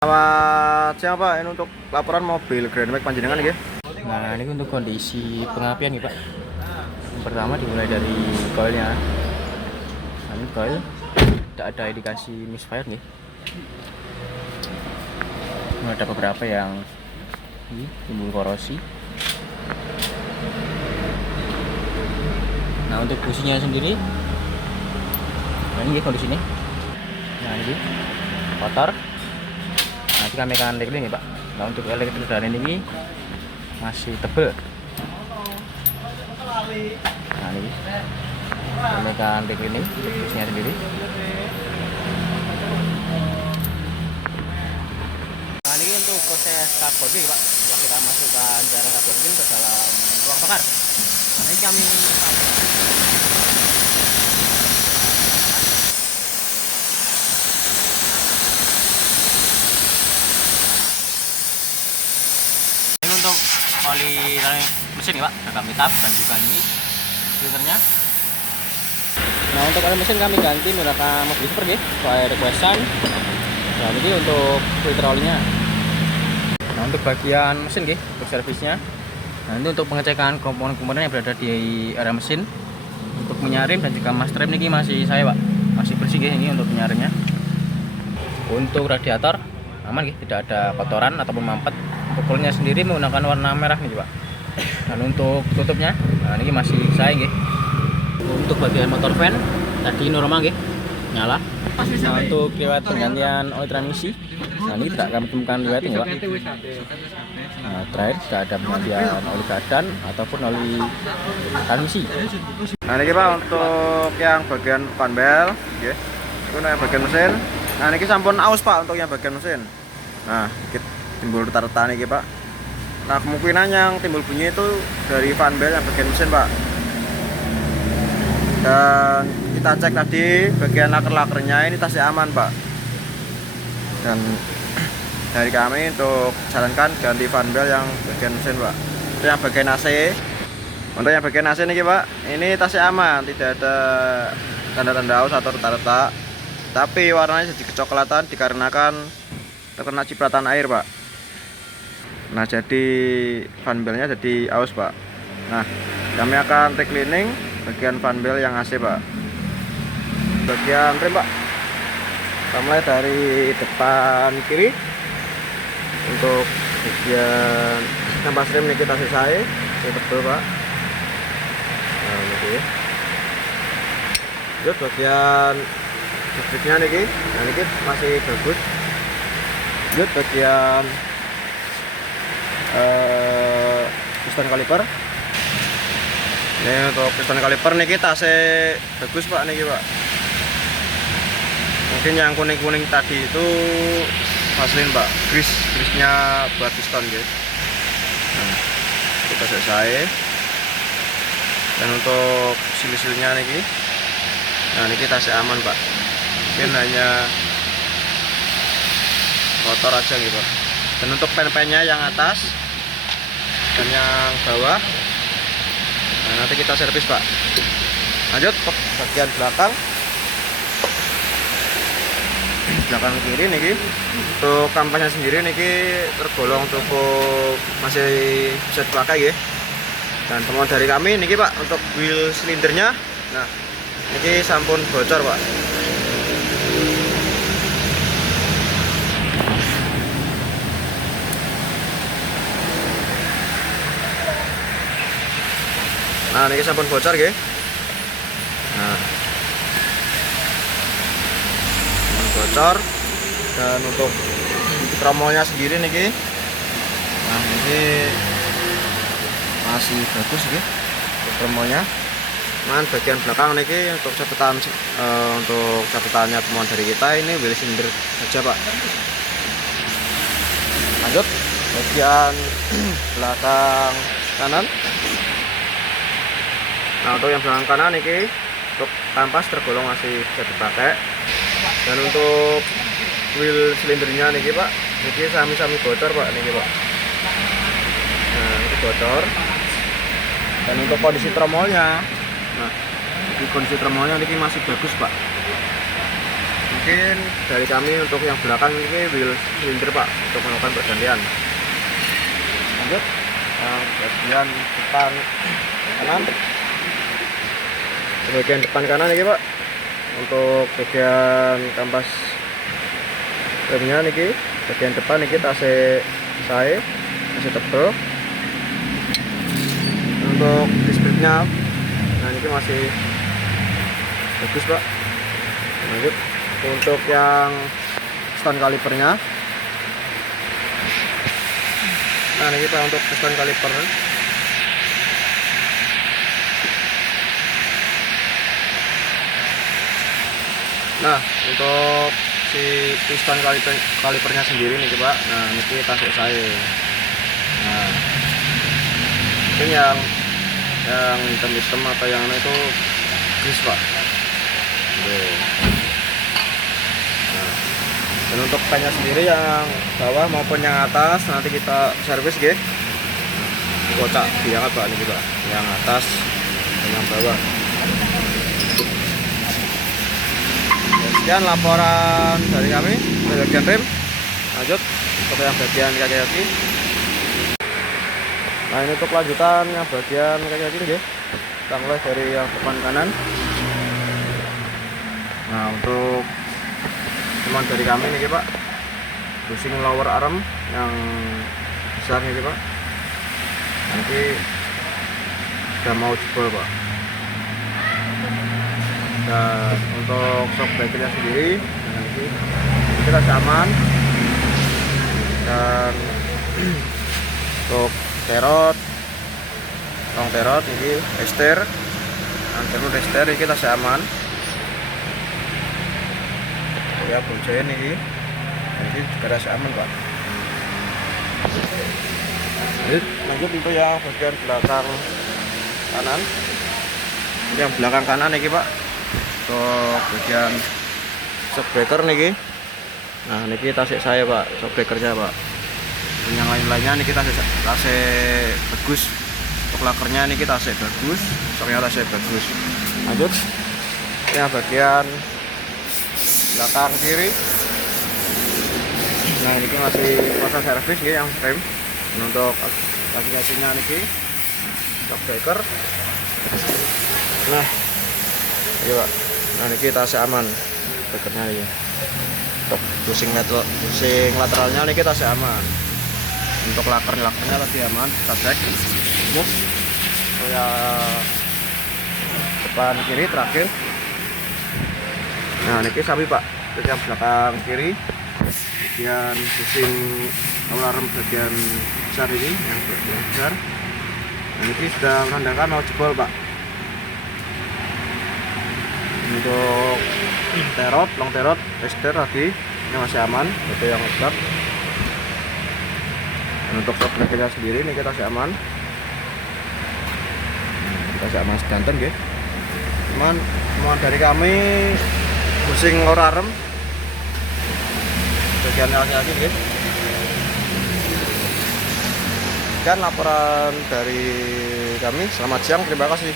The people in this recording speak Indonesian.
Selamat siang Pak, ini untuk laporan mobil Grand Max panjenengan ya. Nah, ini untuk kondisi pengapian nih Pak. Yang pertama dimulai dari coilnya. Nah, ini coil tidak ada indikasi misfire nih. Nah, ada beberapa yang ini timbul korosi. Nah, untuk businya sendiri, nah ini kondisinya. Nah, ini kotor. Nanti kami akan rekening ya Pak. Nah, untuk elektrik dan ini masih tebel. Nah, ini kami akan rekening untuk busnya sendiri. Nah, ini untuk proses carbon Pak. Setelah kita masukkan cairan carbon ke dalam ruang bakar. Nah, ini kami untuk oli mesin ya Pak, nah, kami tap dan juga ini filternya. Nah, untuk oli mesin kami ganti menggunakan mobil super ya, sesuai requestan. Nah, ini untuk filter olinya. Nah, untuk bagian mesin ya, untuk servisnya. Nah, ini untuk pengecekan komponen-komponen yang berada di area mesin. Untuk menyaring dan juga master rem ini masih saya Pak, masih bersih ya, ini untuk menyaringnya. Untuk radiator aman ya, tidak ada kotoran ataupun mampet. Untuk kulitnya sendiri menggunakan warna merah nih Pak. Dan untuk tutupnya, nah ini masih saya nggih. Untuk bagian motor fan tadi normal nggih, nyala. Nah, untuk riwayat penggantian oli transmisi, nah ini tidak kami temukan riwayatnya Pak. Nah, terakhir tidak ada penggantian oli kardan ataupun oli transmisi. Nah ini Pak untuk yang bagian fan belt, ya. Itu yang bagian mesin. Nah ini sampun aus Pak untuk yang bagian mesin. Nah, timbul retak-retak nih Pak. Nah kemungkinan yang timbul bunyi itu dari fan belt yang bagian mesin Pak. Dan kita cek tadi bagian laker-lakernya ini tasnya aman Pak. Dan dari kami untuk jalankan ganti fan belt yang bagian mesin Pak. Itu yang bagian AC. Untuk yang bagian AC nih Pak, ini tasnya aman, tidak ada tanda-tanda aus atau retak-retak. Tapi warnanya jadi kecoklatan dikarenakan terkena cipratan air Pak. Nah jadi fan beltnya jadi aus Pak. Nah kami akan recleaning bagian fan belt yang AC Pak. Bagian rem Pak, kita mulai dari depan kiri. Untuk bagian kampas rem ini kita selesai, betul Pak. Nah ini lanjut bagian listriknya nih, nah ini masih bagus. Lanjut bagian piston kaliper. Ini untuk piston kaliper nih kita bagus Pak nih Pak. Mungkin yang kuning-kuning tadi itu Vaseline Pak, grease-nya buat piston gitu. Nah, kita selesai. Dan untuk sil-silnya nih, nah ini kita aman Pak. Mungkin hanya kotor aja gitu. Dan untuk pen-pennya yang atas dan yang bawah, nah nanti kita servis Pak. Lanjut ke bagian belakang kiri nih, untuk kampasnya sendiri nih tergolong cukup masih bisa dipakai ya. Dan temuan dari kami nih Pak untuk wheel silindernya, nah ini sampun bocor Pak. Nah ini sampun bocor ya. Nah bocor. Dan untuk tromolnya sendiri nih, nah ini masih bagus ya untuk tromolnya. Cuman bagian belakang nih untuk catatannya temuan dari kita ini wheel cylinder saja Pak. Lanjut bagian belakang kanan. Nah untuk yang belakang kanan nih untuk kampas tergolong masih bisa dipakai. Dan untuk wheel silindernya nih Pak, ini sami-sami bocor Pak nih Pak. Nah ini bocor. Dan untuk kondisi tromolnya, nah di kondisi tromolnya ini masih bagus Pak. mungkin dari kami untuk yang belakang ini wheel cylinder Pak, untuk melakukan pergantian. Lanjut yang bagian depan kanan, bagian depan kanan ini Pak, untuk bagian kampas remnya niki, bagian depan niki tasik saya masih tebel. Untuk display-nya, nah ini masih bagus Pak. Lanjut untuk yang stand kalipernya, nah ini Pak untuk stand kaliper. Nah untuk si piston kalipernya sendiri nih Pak, nah ini tasik saya. Nah mungkin yang hitam-hitam atau yang itu grease Pak. Tuh. Nah, dan untuk pennya sendiri yang bawah maupun yang atas nanti kita servis G. Kocak diangkat Pak ini Pak, yang atas dan yang bawah. Sekian laporan dari kami dari bagian rem. Lanjut untuk yang bagian kaki-kaki. Nah ini untuk lanjutan yang bagian kaki-kaki nggih. Kita mulai dari yang depan kanan. Nah untuk teman dari kami nih Pak, bushing lower arm yang besar nih Pak, nanti sudah mau jebol Pak. Dan untuk shock breakernya sendiri, nah ini kita aman. Dan untuk terot, long terot ini ester, anterul ester ini kita aman. Ya bocoin ini juga aman Pak. Lanjut untuk yang bagian belakang kanan. Yang belakang kanan ini Pak, untuk bagian shock breaker nih. Nah ini tasik saya Pak, shock breakernya Pak. Dan yang lain-lainnya ini kita tasik bagus. Untuk lakernya ini kita tasik bagus, shocknya tasik bagus. Lanjut yang bagian belakang kiri. Nah ini masih proses servis ya, yang rem. Dan untuk kaki-kakinya ini shock breaker. Nah iya Pak, nah ini kita masih aman breakernya ini. Untuk bushing lateralnya ini kita masih aman. Untuk lakernya tadi aman, kita cek. Terus ya depan kiri terakhir. Nah ini sapi Pak, untuk yang belakang kiri, bagian bushing alarm bagian besar ini, yang besar. Nah ini sudah menandakan mau jebol Pak. Untuk terot, long terot, ester tadi ini masih aman, itu yang besar. Dan untuk shock breakernya sendiri ini kita masih aman. Kita masih aman sedanten ya. Cuman dari kami pusing ora arem bagian kaki-kaki nggih. Sekian laporan dari kami. Selamat siang, terima kasih.